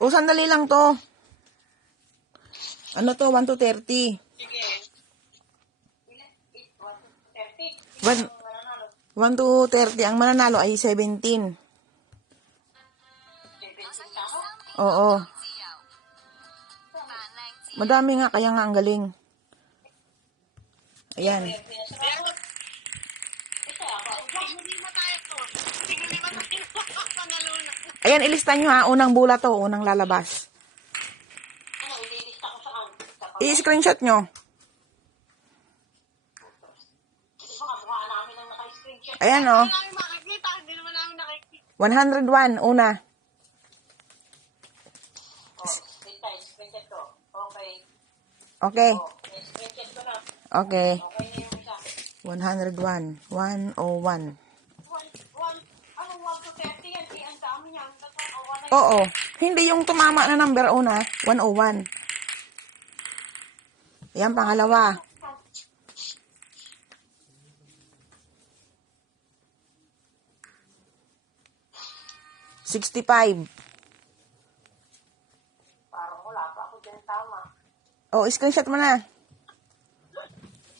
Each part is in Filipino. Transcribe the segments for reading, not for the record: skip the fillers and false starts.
O, sandali lang to. Ano to? 1 to 30. Sige. 1 to 30. Ang mananalo ay 17. Oo. Madami nga, kaya nga ang galing. Ayan. Ayan, ilista nyo ha. Unang bula to, unang lalabas. I-screenshot nyo. Ayan o. 101, una. Okay. Okay. 101. 101. Oo. Hindi yung tumama na number una. 101. Ayan, pangalawa. $65. Parang wala pa ako dyan tama. Oh, screenshot mo na.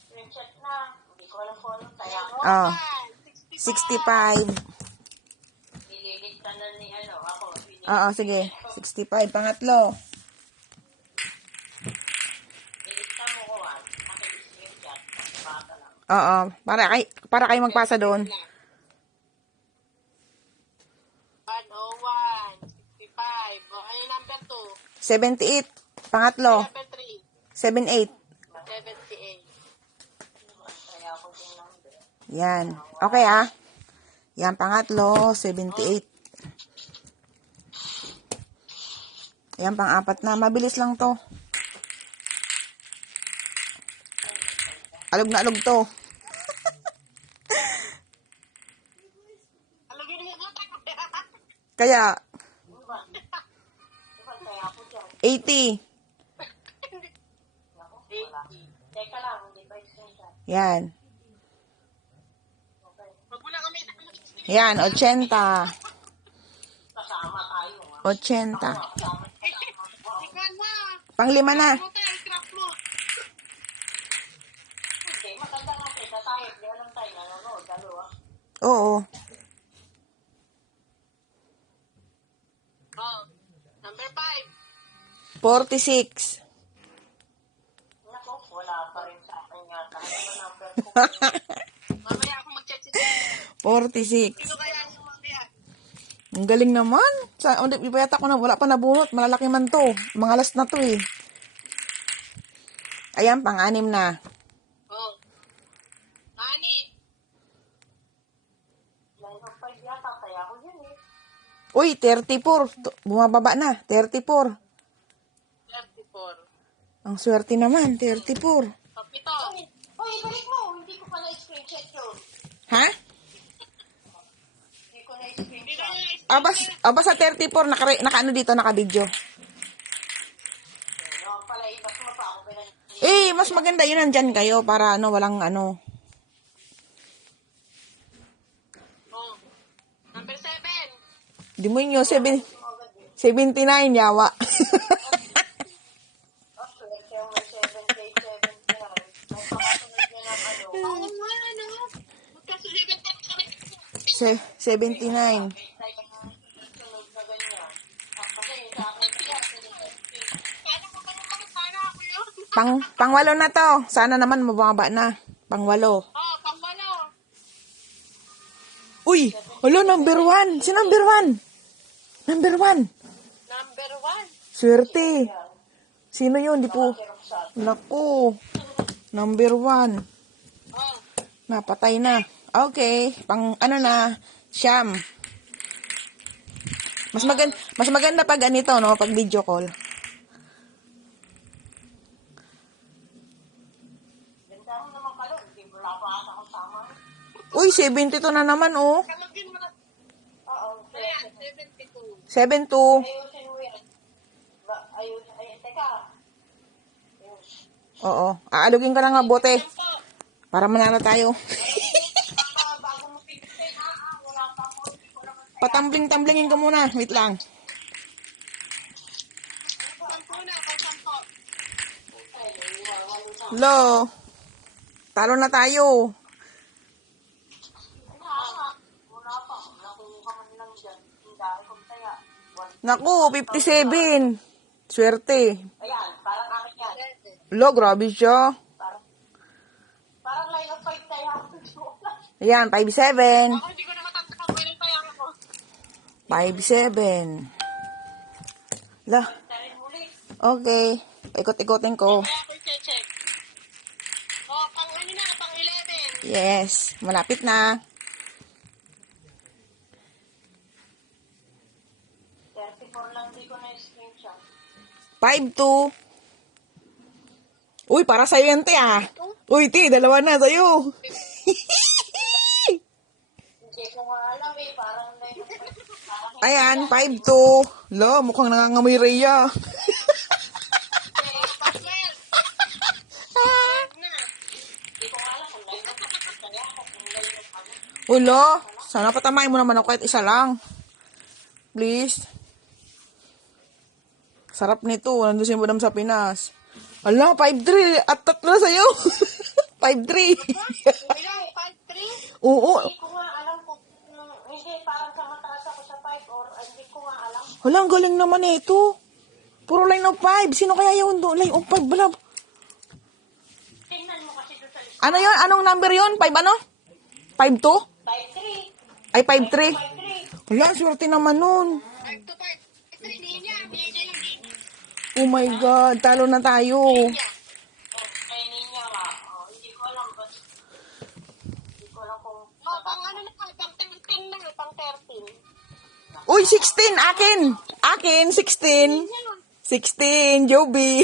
Screenshot na. Hindi ko alam kung anong taya ko. Oh. 65. Nililigtan na ni ako. Oo, sige. 65. Pangatlo. Niligtan mo ko screenshot. Bata lang. Oo. Para kayo magpasa doon. 101, 65. Ano yung number 2? 78. Pangatlo. Number 3. 78. 78. Kaya ako yung number. Yan. Okay ah. Yan, pangatlo. 78. Yan, pang-apat na. Mabilis lang to. Alog na alog to. Alagin mo ba? Kaya, Kaya ako dyan. 80. Teka lang, hindi pa screenshot. Yan. Huwag mo na kami. Yan, 80. Kasama tayo. 80. Ikaw na. Panglima na. Scrap mo. Hindi, maganda nga kita tayo. Hindi alam tayo nanonood. Dalawa. Oo. Oh, number 5. 46. Nako, wala pa rin sa akin yata. Ano ba number ko? Mamaya ako mag-check si 46. Sino kaya yung mamaya? Ang galing naman. Ipayata ko na, wala pa nabunot. Malalaki man to. Mga last na to eh. Ayan, pang-anim na. Oh. Ani? Line of 5 yata. Kaya ako yun eh. Uy, 34. Bumababa na. 34. 34. Ang swerte naman. 34. Kapito. Uy, balik mo. Hindi ko pala screenshot yun. Ha? Hindi ko na screenshot. Abas sa 34. Naka-ano dito, naka-video. Yung pala, ibas mo pa ako pinag... Eh, mas maganda yun nandyan kayo para ano, walang ano. Oh. Number 7. Di mo yun 79, yawa. Swerte yung may 78, 79. May pakasunod niya ng ano. Oo nga, ano? Magkasunod kami. 79. Sunod na ganyan. Kasi sa akin yan. Paano ko ba naman? Sana ako yun? Pangwalo na to. Sana naman mababa na. Pangwalo. Oh, pangwalo. Uy, alo, number 1. Si number 1. Number 1. Number 1. Swerte. Sino yun? Di po. Naku. Number 1. Oh. Napatay na. Okay. Pang ano na. Siyam. Mas maganda pag ganito, no? Pag video call. Benta mo naman pala. Hindi mo lang pa ata kung tama. Uy, 72 na naman, oh. Kalagin mo na. Oo. Ayan, 72. 72. Ayusin mo yan. Ayun, teka. Oo. Aalugin ka na nga bote. Tempo. Para manalo tayo. Bago mo pipitin, wala pa mo. Hindi ko naman Patambling-tamblingin ka muna. Wait lang. Lo. Talo na tayo. Wala pa. Nakuha man lang dyan. Hindi dahil kung saya. Naku, 57. Swerte. Ayan, parang akin yan. Lo, grabe siya. Parang line of fight tayo. Ayan, 5-7. Ako hindi ko na matatapang pwede pa yan ako. 5-7. La, Tarin muli. okay. Ikot-ikotin ko. Kaya ako check. Oh, pang ano na, pang 11. Yes, malapit na. 34 lang di ko na screenshot. 5-2. Uy, para sa'yo yan, te, ah. Uy, te, dalawa na sa'yo. Hindi ko nga alam eh, parang line of fight. Parang Ayan, 5-2. Lo, mukhang nangangamoy Rhea. Paswell. Na. Hindi ko nga alam kung line of fight. Kaya ako kung line of fight. Ulo, sana patamain mo naman ako kahit isa lang. Please. Sarap nito. Nandun si Madam sa Pinas. Ala, 5-3. At tatlo sa'yo. 5-3. Ilang? 5-3? Oo. Hindi ko nga alam kung hindi parang sa mataas ako sa 5 or hindi ko nga alam. Hala, ang galing naman ito. Puro line of 5. Sino kaya yun doon? Line of 5. Bala. Tingnan mo kasi doon sa list. Ano yun? Anong number yun? 5 ano? 5-2? 5-3. Ay, 5-3. 5-3. Wala, swerte naman nun. 5 to 5. 3 niya. Binigay lang niya. Oh my God, talo na tayo. Oh, kay niya nga. Oh, hindi ko alam ba. Hindi ko alam kung. Oh, pang ano na, pang 13 na, pang 13. Uy, 16, akin. Akin, 16. 16, Joby.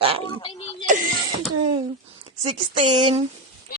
Oh, kay niya. 16.